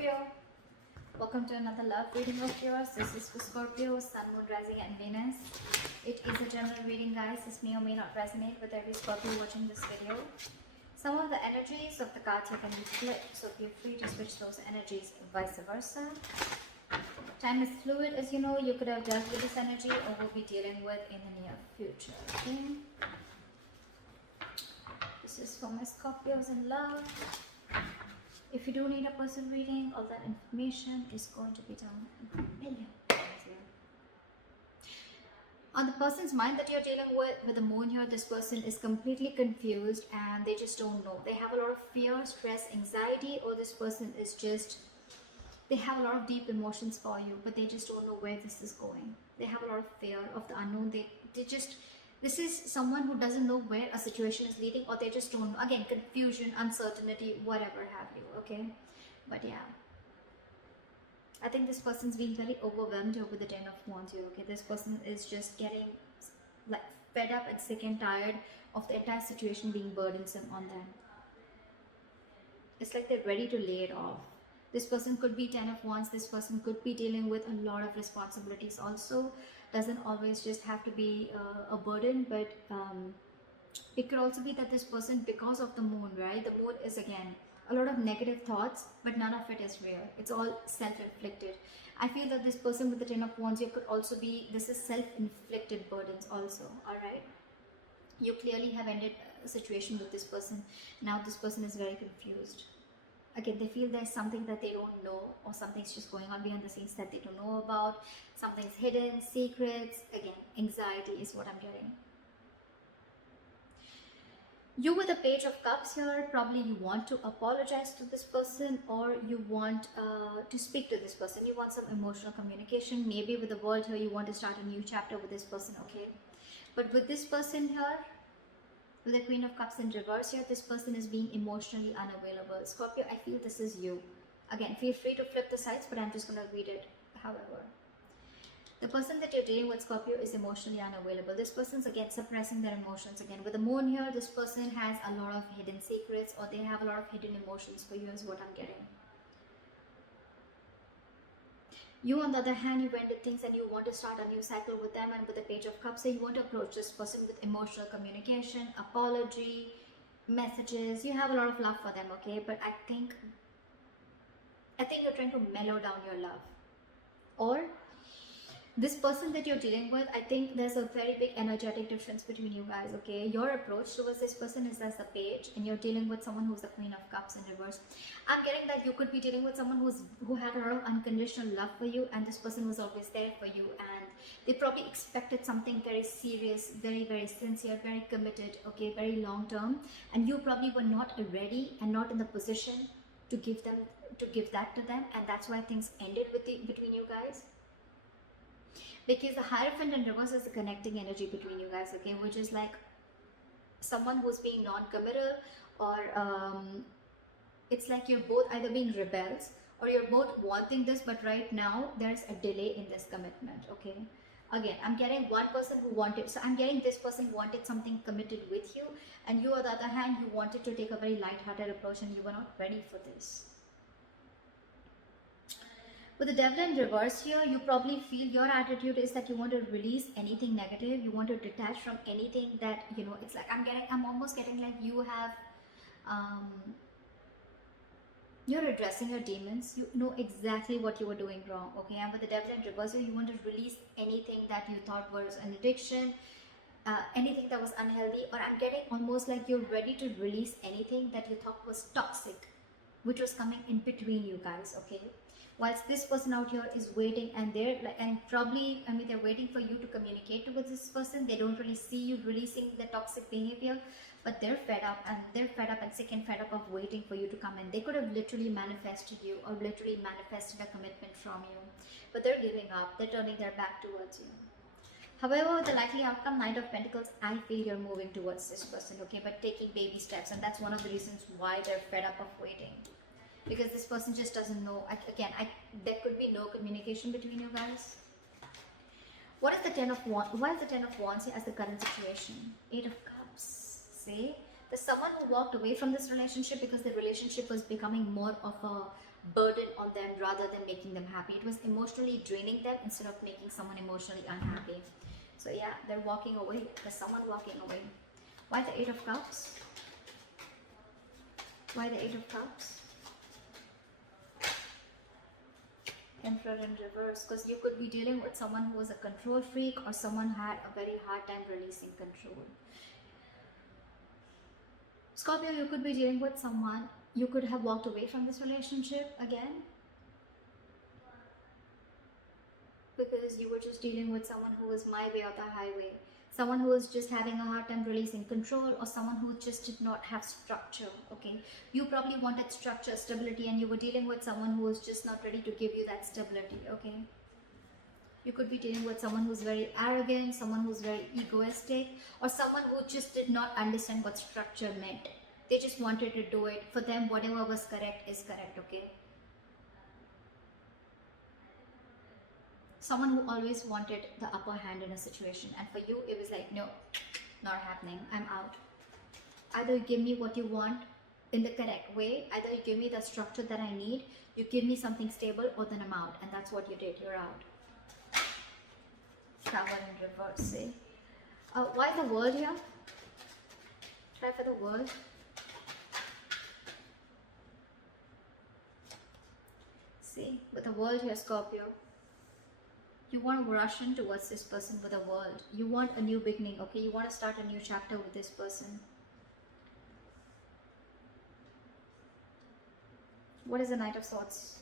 Scorpio. Welcome to another love reading of yours. This is for Scorpio, Sun, Moon, Rising and Venus. It is a general reading, guys. This may or may not resonate with every Scorpio watching this video. Some of the energies of the cards here can be flipped, so feel free to switch those energies, vice versa. Time is fluid, as you know. You could have dealt with this energy or will be dealing with in the near future. Okay? This is for my Scorpios in love. If you do need a person reading, all that information is going to be down below. On the person's mind that you're dealing with the moon here, this person is completely confused and they just don't know. They have a lot of fear, stress, anxiety, or this person is just, they have a lot of deep emotions for you, but they just don't know where this is going. They have a lot of fear of the unknown. This is someone who doesn't know where a situation is leading, or they just don't know. Again, confusion, uncertainty, whatever have you, okay? But yeah, I think this person's being very overwhelmed here with the Ten of Wands here, okay? This person is just getting like fed up and sick and tired of the entire situation being burdensome on them. It's like they're ready to lay it off. This person could be Ten of Wands. This person could be dealing with a lot of responsibilities also. Doesn't always just have to be a burden, but it could also be that this person, because of the moon, right? The moon is again a lot of negative thoughts, but none of it is real. It's all self-inflicted. I feel that this person with the Ten of Wands, you could also be, this is self-inflicted burdens also, all right? You clearly have ended a situation with this person. Now this person is very confused. Again, they feel there's something that they don't know, or something's just going on behind the scenes that they don't know about. Something's hidden, secrets. Again, anxiety is what I'm getting. You with the Page of Cups here, probably you want to apologize to this person, or you want to speak to this person. You want some emotional communication. Maybe with the World here, you want to start a new chapter with this person, okay? But with this person here, with the Queen of Cups in reverse here, this person is being emotionally unavailable. Scorpio, I feel this is you. Again, feel free to flip the sides, but I'm just going to read it. However, the person that you're dealing with, Scorpio, is emotionally unavailable. This person's again suppressing their emotions. Again, with the moon here, this person has a lot of hidden secrets, or they have a lot of hidden emotions for you, is what I'm getting. You, on the other hand, you ended things and you want to start a new cycle with them, and with the Page of Cups, so you want to approach this person with emotional communication, apology, messages. You have a lot of love for them, okay? But I think you're trying to mellow down your love. Or this person that you're dealing with, I think there's a very big energetic difference between you guys, okay? Your approach towards this person is as the Page, and you're dealing with someone who's the Queen of Cups in reverse. I'm getting that you could be dealing with someone who had a lot of unconditional love for you, and this person was always there for you, and they probably expected something very serious, very, very sincere, very committed, okay, very long term, and you probably were not ready and not in the position to give that to them, and that's why things ended between you guys. Because the Hierophant in reverse is the connecting energy between you guys, okay, which is like someone who's being non-committal, or it's like you're both either being rebels, or you're both wanting this, but right now there's a delay in this commitment, okay? Again, I'm getting one person who wanted, so I'm getting this person wanted something committed with you, and you, on the other hand, you wanted to take a very light-hearted approach, and you were not ready for this. With the Devil in reverse here, you probably feel your attitude is that you want to release anything negative. You want to detach from anything that, you know, it's like I'm almost getting like you have, you're addressing your demons. You know exactly what you were doing wrong, okay? And with the Devil in reverse here, you want to release anything that you thought was an addiction, anything that was unhealthy, or I'm getting almost like you're ready to release anything that you thought was toxic, which was coming in between you guys, okay? Whilst this person out here is waiting, and they're like, and probably, I mean, they're waiting for you to communicate with this person. They don't really see you releasing the toxic behavior, but they're fed up, and sick and fed up of waiting for you to come in. They could have literally manifested you, or literally manifested a commitment from you, but they're giving up. They're turning their back towards you. However, with the likely outcome, Knight of Pentacles, I feel you're moving towards this person, okay, but taking baby steps, and that's one of the reasons why they're fed up of waiting. Because this person just doesn't know. There could be no communication between you guys. What is the Ten of Wands? Why is the Ten of Wands here as the current situation? Eight of Cups. See? There's someone who walked away from this relationship because the relationship was becoming more of a burden on them rather than making them happy. It was emotionally draining them instead of making someone emotionally unhappy. So yeah, they're walking away. There's someone walking away. Why the Eight of Cups? Why the Eight of Cups? Emperor in reverse, because you could be dealing with someone who was a control freak or someone who had a very hard time releasing control. Scorpio, you could be dealing with someone, you could have walked away from this relationship again because you were just dealing with someone who was my way or the highway. Someone who was just having a hard time releasing control, or someone who just did not have structure. Okay, you probably wanted structure, stability, and you were dealing with someone who was just not ready to give you that stability. Okay, you could be dealing with someone who's very arrogant, someone who's very egoistic, or someone who just did not understand what structure meant. They just wanted to do it. For them, whatever was correct is correct. Okay, someone who always wanted the upper hand in a situation, and for you it was like, no, not happening, I'm out. Either you give me what you want in the correct way, either you give me the structure that I need, you give me something stable, or then I'm out. And that's what you did. You're out. Travel in reverse. See, why the World here? Try for the World. See, with the World here, Scorpio, you want to rush in towards this person with a world. You want a new beginning, okay? You want to start a new chapter with this person. What is the Knight of Swords?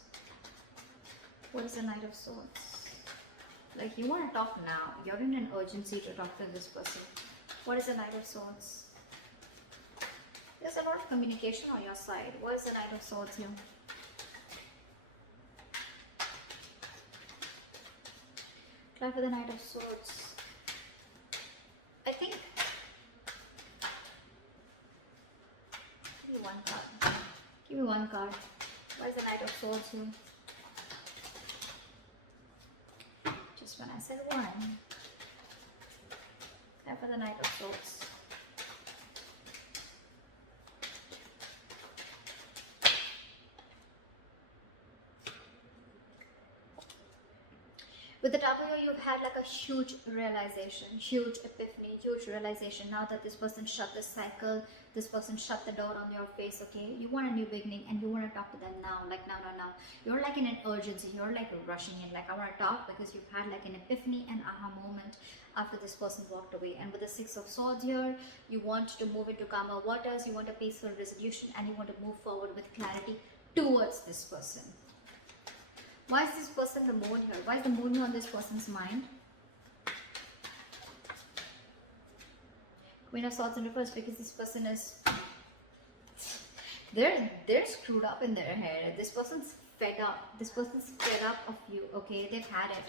What is the Knight of Swords? Like, you want to talk now. You're in an urgency to talk to this person. What is the Knight of Swords? There's a lot of communication on your side. What is the Knight of Swords here? Try for the Knight of Swords. I think... Give me one card. Give me one card. Why is the Knight of Swords here? Just when I said one. Try for the Knight of Swords. With the Tower, you've had like a huge realization, huge epiphany, huge realization. Now that this person shut the cycle, this person shut the door on your face, okay? You want a new beginning and you want to talk to them now, like now. You're like in an urgency, you're like rushing in, like I want to talk because you've had like an epiphany and aha moment after this person walked away. And with the Six of Swords here, you want to move into calmer waters, you want a peaceful resolution, and you want to move forward with clarity towards this person. Why is this person the moon here? Why is the moon on this person's mind? Queen of Swords in reverse, because this person is... They're screwed up in their head. This person's fed up. This person's fed up of you, okay? They've had it.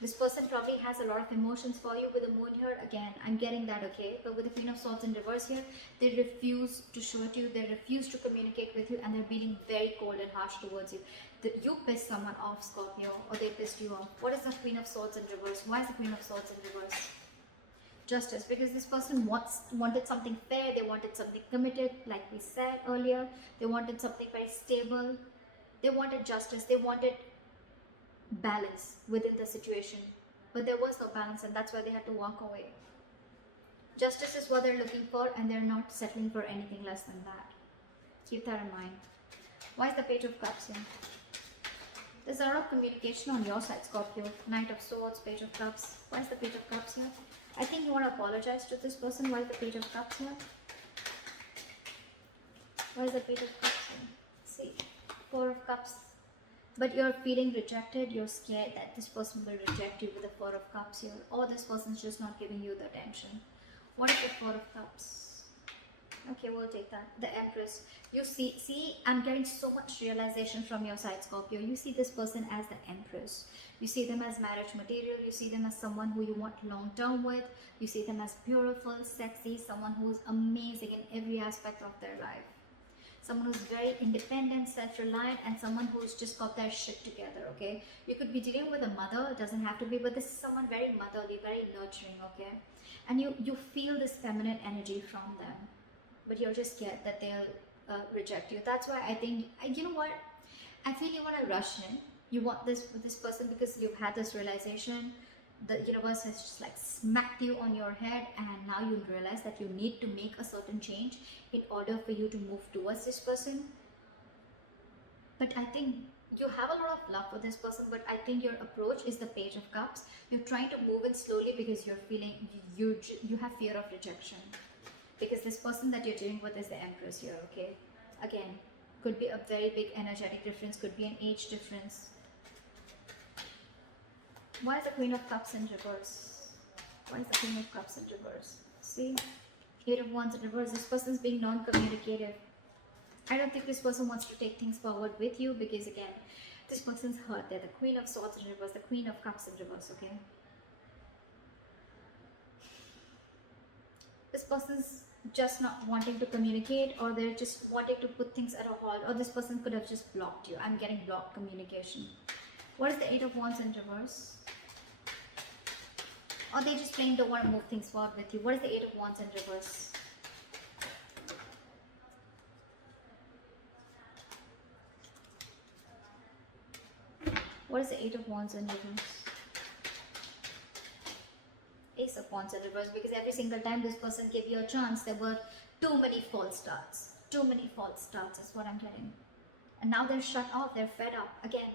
This person probably has a lot of emotions for you. With the moon here, again, I'm getting that, okay? But with the Queen of Swords in reverse here, they refuse to show it to you. They refuse to communicate with you, and they're being very cold and harsh towards you. You pissed someone off, Scorpio, or they pissed you off. What is the Queen of Swords in reverse? Why is the Queen of Swords in reverse? Justice, because this person wanted something fair. They wanted something committed, like we said earlier. They wanted something very stable. They wanted justice. They wanted balance within the situation, but there was no balance, and that's why they had to walk away. Justice is what they're looking for, and they're not settling for anything less than that. Keep that in mind. Why is the Page of Cups here? There's a lot of communication on your side, Scorpio. Knight of Swords, Page of Cups. Why is the Page of Cups here? I think you want to apologize to this person. Why is the Page of Cups here? Why is the Page of Cups here? See, Four of Cups. But you're feeling rejected. You're scared that this person will reject you with the Four of Cups here. Or this person's just not giving you the attention. What is the Four of Cups? Okay, we'll take that. The Empress. You see, I'm getting so much realization from your side, Scorpio. You see this person as the Empress. You see them as marriage material. You see them as someone who you want long term with. You see them as beautiful, sexy, someone who's amazing in every aspect of their life. someone who's very independent, self-reliant, and someone who's just got their shit together, okay? You could be dealing with a mother, it doesn't have to be, but this is someone very motherly, very nurturing, okay? And you feel this feminine energy from them, but you're just scared that they'll reject you. That's why I think, you know what? I feel you want to rush in. You want this with this person because you've had this realization. The universe has just like smacked you on your head, and now you realize that you need to make a certain change in order for you to move towards this person. But I think you have a lot of love for this person, but I think your approach is the Page of Cups. You're trying to move in slowly because you're feeling you have fear of rejection, because this person that you're dealing with is the Empress here, okay? Again, could be a very big energetic difference, could be an age difference. Why is the Queen of Cups in reverse? Why is the Queen of Cups in reverse? See? 8 of Wands in reverse. This person is being non-communicative. I don't think this person wants to take things forward with you because, again, this person's hurt. They're the Queen of Swords in reverse, the Queen of Cups in reverse, okay? This person's just not wanting to communicate, or they're just wanting to put things at a halt, or this person could have just blocked you. I'm getting blocked communication. What is the 8 of Wands in reverse? Or they just plain don't want to move things forward with you. What is the 8 of Wands in reverse? What is the 8 of Wands in reverse? Ace of Wands in reverse, because every single time this person gave you a chance, there were too many false starts. Too many false starts is what I'm getting. And now they're shut off, they're fed up. Again,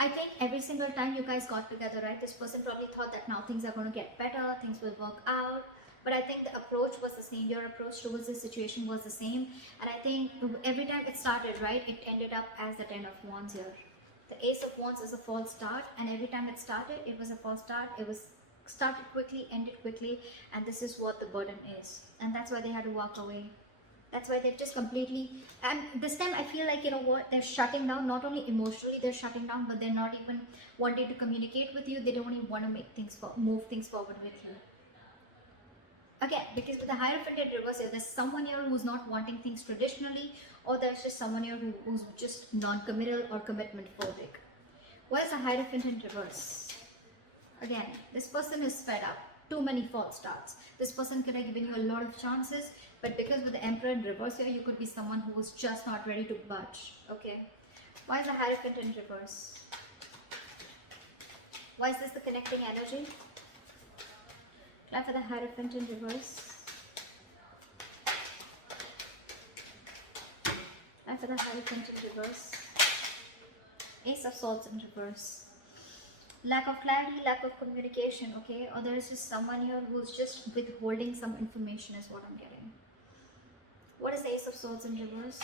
I think every single time you guys got together, right, this person probably thought that now things are going to get better, things will work out. But I think the approach was the same, your approach towards the situation was the same. And I think every time it started, right, it ended up as the 10 of Wands here. The Ace of Wands is a false start, and every time it started, it was a false start. It was started quickly, ended quickly, and this is what the burden is. And that's why they had to walk away. That's why they've just completely, and this time I feel like, you know what, they're shutting down. Not only emotionally they're shutting down, but they're not even wanting to communicate with you. They don't even want to make things move things forward with you. Again, because with the Hierophant in reverse here, there's someone here who's not wanting things traditionally, or there's just someone here who's just non-committal or commitment phobic. What is the Hierophant in reverse? Again, this person is fed up. Too many false starts. This person could have given you a lot of chances, but because with the Emperor in reverse here, you could be someone who was just not ready to budge. Okay. Why is the Hierophant in reverse? Why is this the connecting energy? Clap for the Hierophant in reverse. Clap for the Hierophant in reverse. Ace of Swords in reverse. Lack of clarity, lack of communication, okay? Or there is just someone here who's just withholding some information is what I'm getting. What is the Ace of Swords in reverse?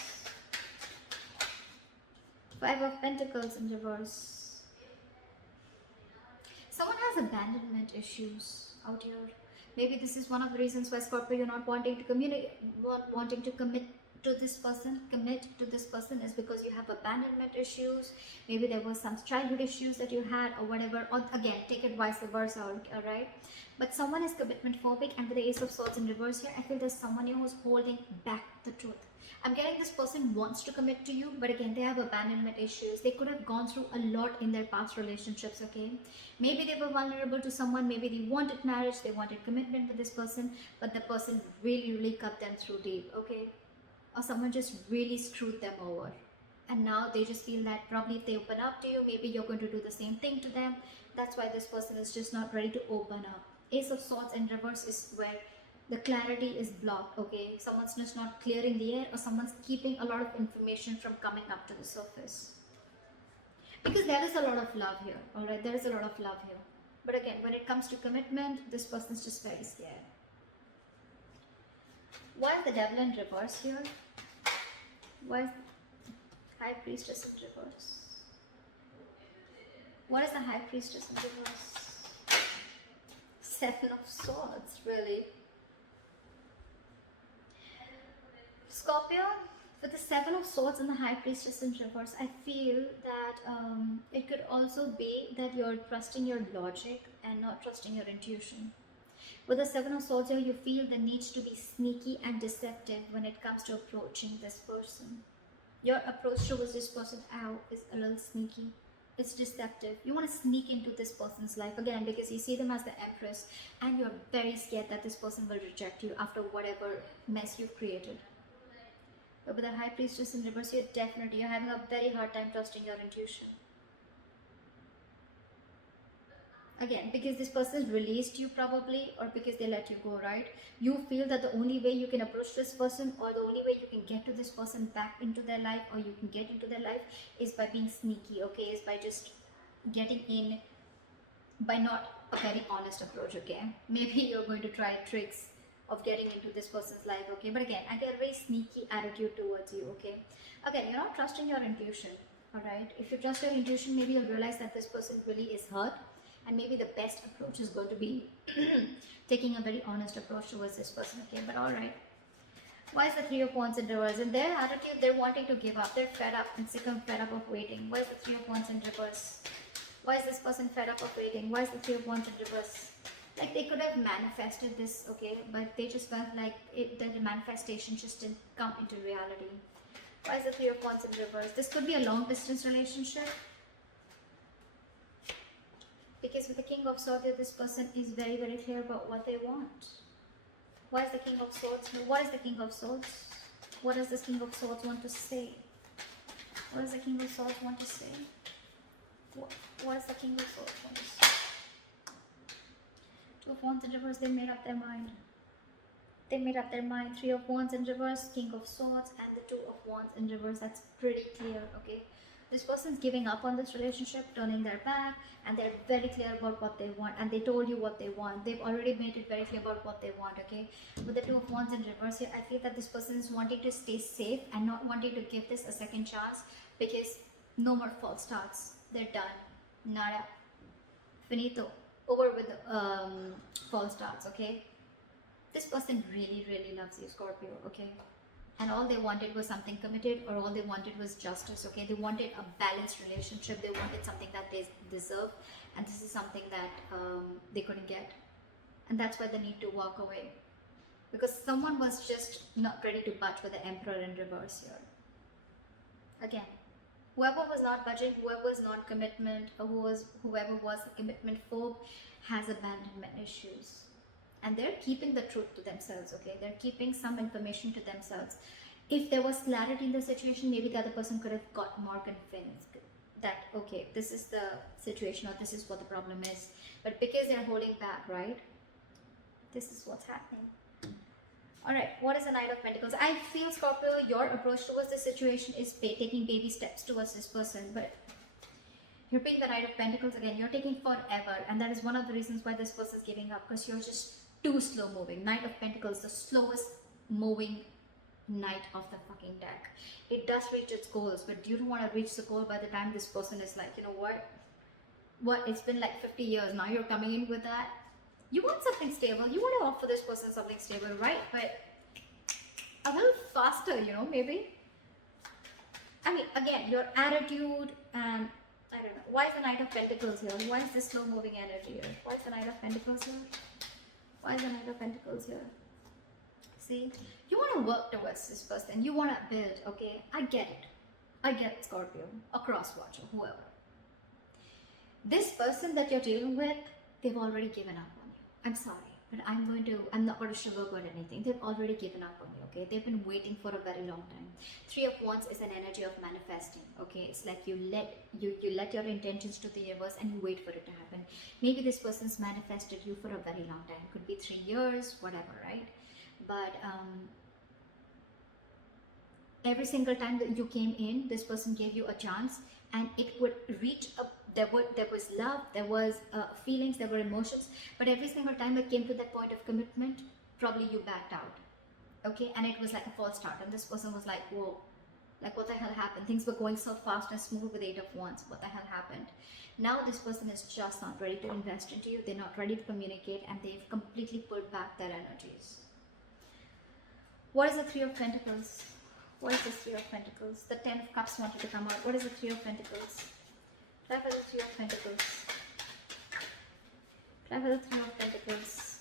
5 of Pentacles in reverse. Someone has abandonment issues out here. Maybe this is one of the reasons why, Scorpio, you're not wanting to communicate, wanting to commit to this person is because you have abandonment issues. Maybe there was some childhood issues that you had or whatever. Or again, take it vice versa, alright? But someone is commitment phobic, and with the Ace of Swords in reverse here, I feel there's someone here who's holding back the truth. I'm getting this person wants to commit to you, but again, they have abandonment issues. They could have gone through a lot in their past relationships, okay? Maybe they were vulnerable to someone, maybe they wanted marriage, they wanted commitment with this person, but the person really cut them through deep, okay? Or someone just really screwed them over, and now they just feel that probably if they open up to you, maybe you're going to do the same thing to them. That's why this person is just not ready to open up. Ace of Swords in reverse is where the clarity is blocked, okay? Someone's just not clearing the air, or someone's keeping a lot of information from coming up to the surface, because there is a lot of love here, all right? There is a lot of love here, but again, when it comes to commitment, this person's just very scared. Why is the Devil in reverse here? Why is High Priestess in reverse? What is the High Priestess in reverse? 7 of Swords, really? Scorpio, with the 7 of Swords and the High Priestess in reverse, I feel that it could also be that you're trusting your logic and not trusting your intuition. With the 7 of Swords here, you feel the need to be sneaky and deceptive when it comes to approaching this person. Your approach towards this person out is a little sneaky. It's deceptive. You want to sneak into this person's life again because you see them as the empress and you're very scared that this person will reject you after whatever mess you've created. But with the high priestess in reverse, you're having a very hard time trusting your intuition. Again, because this person released you probably, or because they let you go, right? You feel that the only way you can approach this person, or the only way you can get to this person back into their life, or you can get into their life, is by being sneaky, okay? Is by just getting in, by not a very honest approach, okay? Maybe you're going to try tricks of getting into this person's life, okay? But again, I get a very sneaky attitude towards you, okay? Again, you're not trusting your intuition, all right? If you trust your intuition, maybe you'll realize that this person really is hurt, and maybe the best approach is going to be taking a very honest approach towards this person, okay? But all right. Why is the Three of Wands in reverse? In their attitude, they're wanting to give up. They're fed up and sick and fed up of waiting. Why is the Three of Wands in reverse? Why is this person fed up of waiting? Why is the Three of Wands in reverse? Like, they could have manifested this, okay? But they just felt like the manifestation just didn't come into reality. Why is the Three of Wands in reverse? This could be a long distance relationship. Because with the King of Swords, this person is very, very clear about what they want. Why is the King of Swords? What is the King of Swords? What does this King of Swords want to say? What does the King of Swords want to say? What does the King of Swords want to say? Two of Wands in reverse, they made up their mind. They made up their mind. Three of Wands in reverse, King of Swords, and the Two of Wands in reverse. That's pretty clear, okay? This person's giving up on this relationship, turning their back, and they're very clear about what they want, and they told you what they want. They've already made it very clear about what they want, okay? With the Two of Wands in reverse here, I feel that this person is wanting to stay safe and not wanting to give this a second chance, because no more false starts. They're done. Nada. Finito. Over with the false starts, okay? This person really, really loves you, Scorpio, okay? And all they wanted was something committed, or all they wanted was justice, okay? They wanted a balanced relationship. They wanted something that they deserve, and this is something that they couldn't get. And that's why they need to walk away. Because someone was just not ready to budge with the Emperor in reverse here. Again, whoever was not budging, whoever was not commitment, or whoever was a commitment phobe has abandonment issues. And they're keeping the truth to themselves, okay? They're keeping some information to themselves. If there was clarity in the situation, maybe the other person could have got more convinced that, okay, this is the situation, or this is what the problem is. But because they're holding back, right? This is what's happening. All right, what is the Knight of Pentacles? I feel, Scorpio, your approach towards this situation is taking baby steps towards this person. But you're being the Knight of Pentacles again. You're taking forever. And that is one of the reasons why this person is giving up. Because you're just too slow moving. Knight of Pentacles, the slowest moving knight of the fucking deck. It does reach its goals, but you don't want to reach the goal by the time this person is like, you know what, it's been like 50 years, now you're coming in with that. You want something stable, you want to offer this person something stable, right? But a little faster, you know, maybe. I mean, again, your attitude, and I don't know, why is the Knight of Pentacles here? Why is this slow moving energy here? Why is the Knight of Pentacles here? Why is the Knight of Pentacles here? See, you want to work towards this person. You want to build, okay? I get it. I get it, Scorpio. A cross-watcher, whoever. This person that you're dealing with, they've already given up on you. I'm sorry, but I'm not going to sugarcoat anything. They've already given up on you, okay? They've been waiting for a very long time. Three of Wands is an energy of manifesting, okay? It's like you let your intentions to the universe and you wait for it to happen. Maybe this person's manifested you for a very long time. Could be 3 years, whatever, right? But every single time that you came in, this person gave you a chance, and it would reach up. There was love, there was feelings, there were emotions, but every single time it came to that point of commitment, probably you backed out, okay? And it was like a false start, and this person was like, whoa, like what the hell happened? Things were going so fast and smooth with 8 of Wands. What the hell happened? Now this person is just not ready to invest into you. They're not ready to communicate, and they've completely pulled back their energies. What is the Three of Pentacles? What is the Three of Pentacles? The 10 of Cups wanted to come out. What is the Three of Pentacles? Try for the Three of Pentacles. Try for the Three of Pentacles.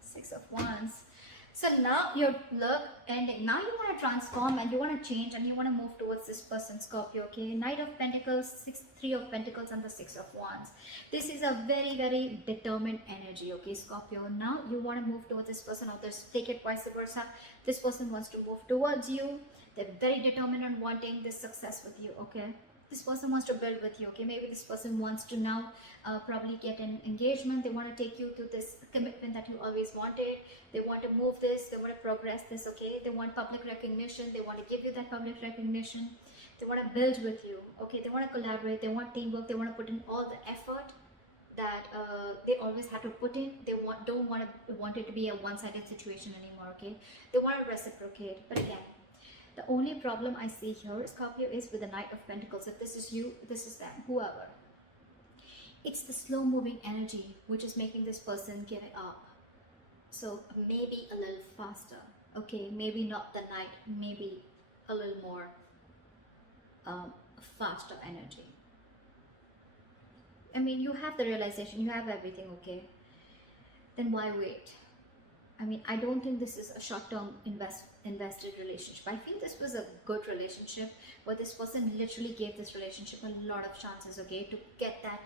6 of Wands. So now your look ending. Now you want to transform and you want to change and you want to move towards this person, Scorpio. Okay, Knight of Pentacles, Three of Pentacles, and the Six of Wands. This is a very, very determined energy. Okay, Scorpio. Now you want to move towards this person, or this, take it vice versa. This person wants to move towards you. They're very determined on wanting this success with you. Okay, this person wants to build with you. Okay, maybe this person wants to now probably get an engagement. They want to take you to this commitment that you always wanted. They want to move this, they want to progress this. Okay, they want public recognition. They want to give you that public recognition. They want to build with you. Okay, they want to collaborate. They want teamwork. They want to put in all the effort that they always had to put in. They don't want it to be a one-sided situation anymore. Okay, they want to reciprocate. But again, the only problem I see here, Scorpio, is with the Knight of Pentacles. If this is you, this is them, whoever. It's the slow-moving energy which is making this person give it up. So maybe a little faster. Okay, maybe not the night, maybe a little more faster energy. I mean, you have the realization, you have everything, okay? Then why wait? I mean, I don't think this is a short-term invested relationship. I feel this was a good relationship where this person literally gave this relationship a lot of chances, okay, to get that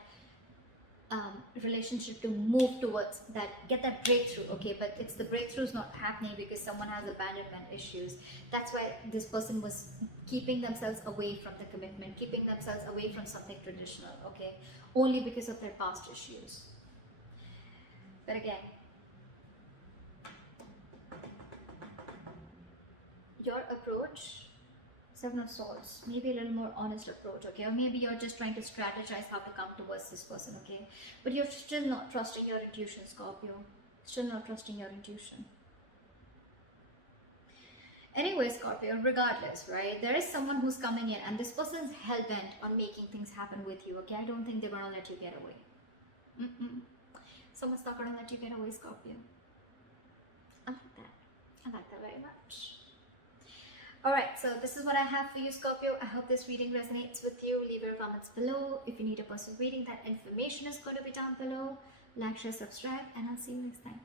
relationship to move towards that, get that breakthrough, okay? But it's the breakthrough's not happening because someone has abandonment issues. That's why this person was keeping themselves away from the commitment, keeping themselves away from something traditional, okay? Only because of their past issues. But again, your approach, Seven of Swords, maybe a little more honest approach, okay? Or maybe you're just trying to strategize how to come towards this person, okay? But you're still not trusting your intuition, Scorpio. Still not trusting your intuition. Anyway, Scorpio, regardless, right? There is someone who's coming in and this person's hell-bent on making things happen with you, okay? I don't think they're gonna let you get away. Someone's not gonna let you get away, Scorpio. I like that. I like that very much. Alright, so this is what I have for you, Scorpio. I hope this reading resonates with you. Leave your comments below. If you need a personal reading, that information is going to be down below. Like, share, subscribe, and I'll see you next time.